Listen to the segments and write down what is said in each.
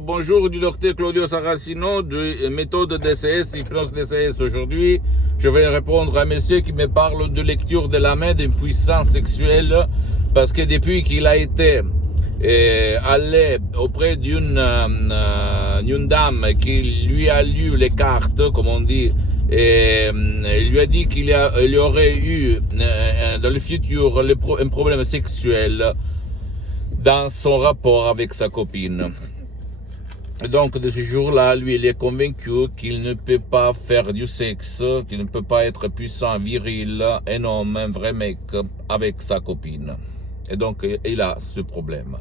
Bonjour du docteur Claudio Saracino de méthode DCS, hypnose DCS. Aujourd'hui, je vais répondre à un monsieur qui me parle de lecture de la main d'une puissance sexuelle parce que depuis qu'il a été allé auprès d'une dame qui lui a lu les cartes, comme on dit, et il lui a dit qu'il y aurait eu dans le futur un problème sexuel dans son rapport avec sa copine. Donc de ce jour-là, lui, il est convaincu qu'il ne peut pas faire du sexe, qu'il ne peut pas être puissant, viril, un homme, un vrai mec avec sa copine. Et donc, il a ce problème.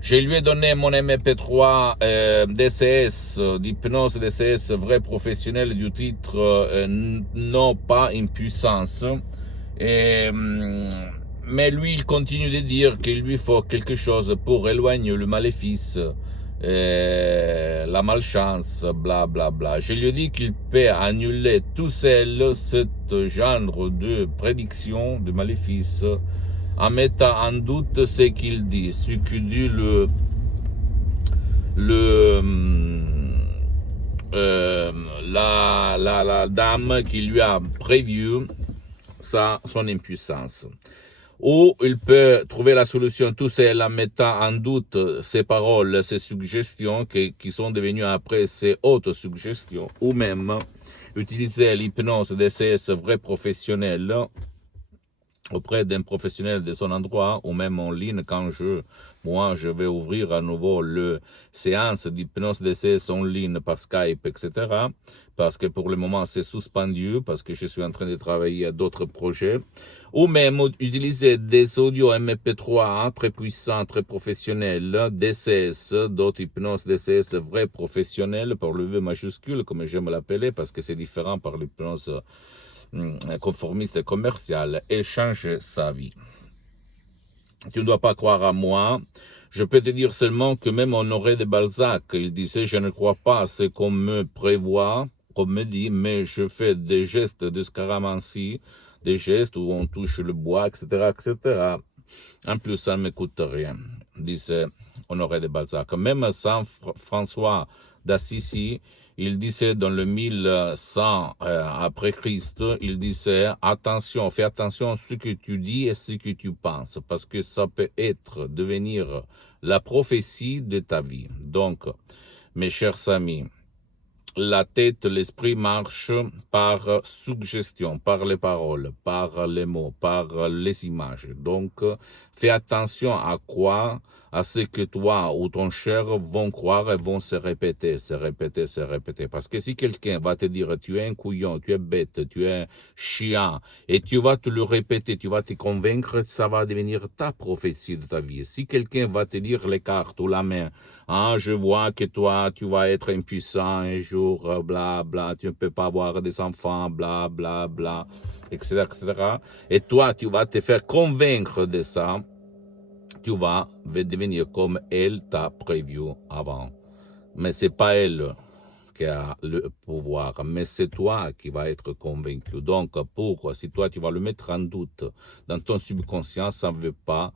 Je lui ai donné mon MP3 DCS, d'hypnose DCS vrai professionnel du titre Non pas une puissance. Mais lui, il continue de dire qu'il lui faut quelque chose pour éloigner le maléfice, la malchance, bla bla bla. Je lui ai dit qu'il peut annuler tout seul ce genre de prédiction, de maléfice, en mettant en doute ce qu'il dit, ce que dit la dame qui lui a prévu son impuissance. Ou il peut trouver la solution tout seul en mettant en doute ses paroles, ses suggestions qui sont devenues après ses auto-suggestions, ou même utiliser l'hypnose DCS vrai professionnel auprès d'un professionnel de son endroit, ou même en ligne quand moi je vais ouvrir à nouveau le séance d'hypnose DCS en ligne par Skype, etc. Parce que pour le moment c'est suspendu, parce que je suis en train de travailler à d'autres projets. Ou même utiliser des audios MP3 très puissants, très professionnels, DCS, d'autres hypnose DCS vrai professionnels, par le V majuscule, comme j'aime l'appeler, parce que c'est différent par l'hypnose conformiste et commercial, et changer sa vie. Tu ne dois pas croire à moi. Je peux te dire seulement que même Honoré de Balzac, il disait « Je ne crois pas à ce qu'on me prévoit, qu'on me dit, mais je fais des gestes de scaramancie, des gestes où on touche le bois, etc., etc. En plus, ça ne me coûte rien », disait Honoré de Balzac. Même Saint François d'Assisi, il disait dans le 1100 après Christ, il disait « Attention, fais attention à ce que tu dis et ce que tu penses, parce que ça peut devenir la prophétie de ta vie. » Donc, mes chers amis, la tête, l'esprit marche par suggestion, par les paroles, par les mots, par les images. Donc, fais attention à ce que toi ou ton cher vont croire et vont se répéter, se répéter, se répéter. Parce que si quelqu'un va te dire tu es un couillon, tu es bête, tu es chiant, et tu vas te le répéter, tu vas te convaincre, ça va devenir ta prophétie de ta vie. Si quelqu'un va te dire les cartes ou la main, ah, je vois que toi, tu vas être impuissant un jour, bla, bla, tu ne peux pas avoir des enfants, bla, bla, bla, etc., etc. Et toi, tu vas te faire convaincre de ça, tu vas devenir comme elle t'a prévu avant. Mais c'est pas elle qui a le pouvoir, mais c'est toi qui vas être convaincu. Donc, si toi, tu vas le mettre en doute dans ton subconscient, ça ne veut pas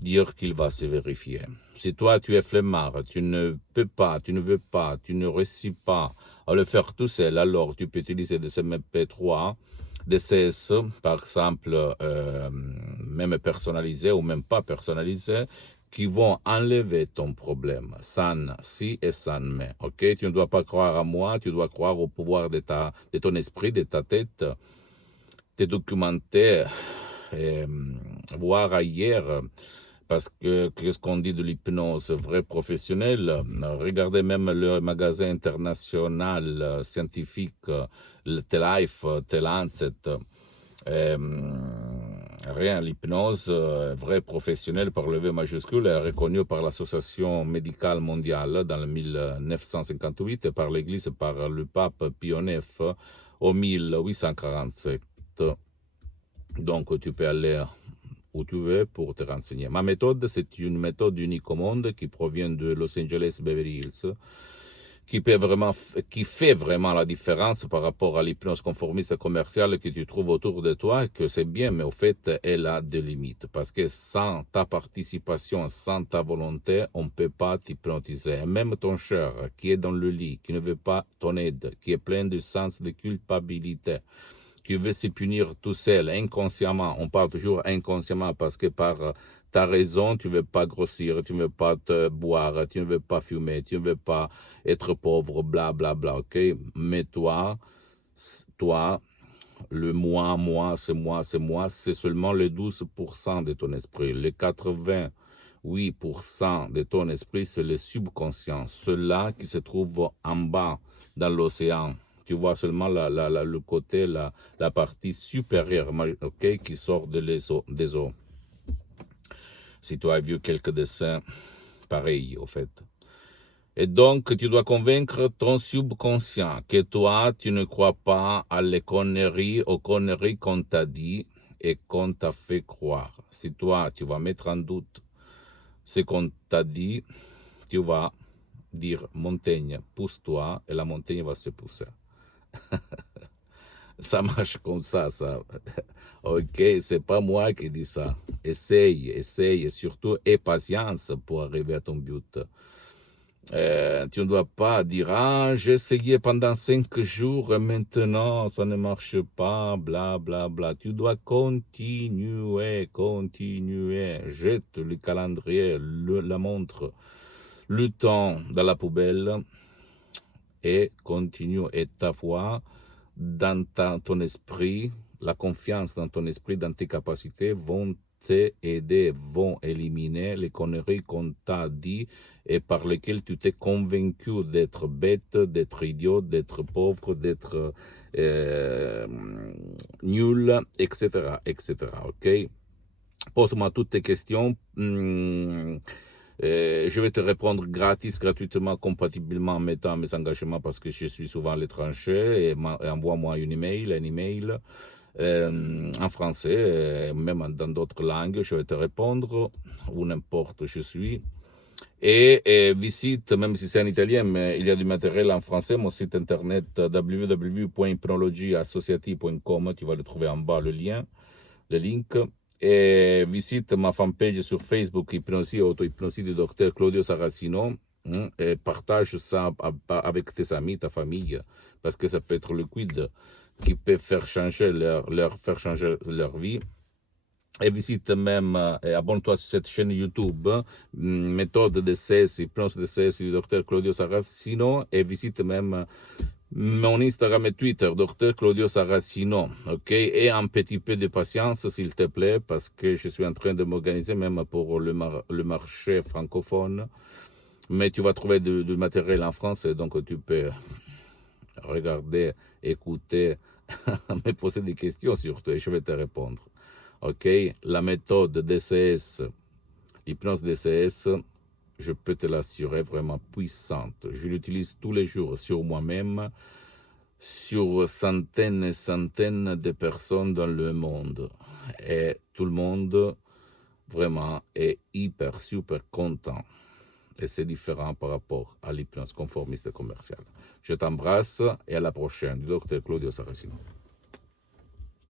dire qu'il va se vérifier. Si toi, tu es flemmard, tu ne peux pas, tu ne veux pas, tu ne réussis pas à le faire tout seul, alors tu peux utiliser des MP3, des CS, par exemple, même personnalisés ou même pas personnalisés, qui vont enlever ton problème, sans si et sans mais, ok? Tu ne dois pas croire à moi, tu dois croire au pouvoir de ton esprit, de ta tête, te documenter, voir ailleurs, parce que qu'est-ce qu'on dit de l'hypnose vrai professionnel? Regardez même le magasin international scientifique, The Life, The Lancet. Rien, l'hypnose vrai professionnel par le V majuscule est reconnue par l'Association médicale mondiale dans le 1958 et par l'Église, par le pape Pie IX au 1847. Donc tu peux aller où tu veux pour te renseigner. Ma méthode, c'est une méthode unique au monde qui provient de Los Angeles Beverly Hills, qui fait vraiment la différence par rapport à l'hypnose conformiste commerciale que tu trouves autour de toi, que c'est bien, mais au fait, elle a des limites. Parce que sans ta participation, sans ta volonté, on ne peut pas t'hypnotiser. Même ton cher qui est dans le lit, qui ne veut pas ton aide, qui est plein de sens de culpabilité, qui veut se punir tout seul, inconsciemment. On parle toujours inconsciemment parce que par ta raison, tu ne veux pas grossir, tu ne veux pas te boire, tu ne veux pas fumer, tu ne veux pas être pauvre, bla bla bla, ok? Mais toi, le moi, c'est moi, c'est seulement le 12% de ton esprit. Le 88% de ton esprit, c'est le subconscient, ceux-là qui se trouvent en bas dans l'océan. Tu vois seulement le côté, la partie supérieure, ok, qui sort des eaux. Si tu as vu quelques dessins pareils, au fait. Et donc, tu dois convaincre ton subconscient que toi, tu ne crois pas à les conneries, aux conneries qu'on t'a dit et qu'on t'a fait croire. Si toi, tu vas mettre en doute ce qu'on t'a dit, tu vas dire montagne, pousse-toi, et la montagne va se pousser. Ça marche comme ça. Ok, c'est pas moi qui dis ça. Essaye, et surtout, aie patience pour arriver à ton but. Tu ne dois pas dire, ah, j'ai essayé pendant 5 jours et maintenant ça ne marche pas, bla bla bla. Tu dois continuer. Jette le calendrier, la montre, le temps dans la poubelle et continue. Et ta foi dans ton esprit, la confiance dans ton esprit, dans tes capacités vont t'aider, vont éliminer les conneries qu'on t'a dit et par lesquelles tu t'es convaincu d'être bête, d'être idiot, d'être pauvre, d'être nul, etc., ok? Pose-moi toutes tes questions. Je vais te répondre gratuitement, compatiblement en mettant mes engagements parce que je suis souvent à l'étranger et envoie-moi un email en français, même dans d'autres langues, je vais te répondre où n'importe où je suis. Et visite, même si c'est en italien, mais il y a du matériel en français, mon site internet www.hypnologieassociative.com, tu vas le trouver en bas, le link. Et visite ma fanpage sur Facebook, Hypnosie, Auto-Hypnosie du docteur Claudio Saracino, et partage ça avec tes amis, ta famille, parce que ça peut être le quid qui peut faire changer faire changer leur vie. Et visite même, et abonne-toi sur cette chaîne YouTube, méthode DCS, hypnose DCS du docteur Claudio Saracino, et visite même mon Instagram et Twitter, docteur Claudio Saracino, ok? Et un petit peu de patience, s'il te plaît, parce que je suis en train de m'organiser même pour le marché francophone. Mais tu vas trouver du matériel en français, donc tu peux regarder, écouter, me poser des questions surtout, et je vais te répondre. Ok? La méthode DCS, l'hypnose DCS, je peux te l'assurer, vraiment puissante. Je l'utilise tous les jours sur moi-même, sur centaines et centaines de personnes dans le monde. Et tout le monde, vraiment, est super content. Et c'est différent par rapport à l'hypnose conformiste commerciale. Je t'embrasse et à la prochaine. Docteur Claudio Saracino.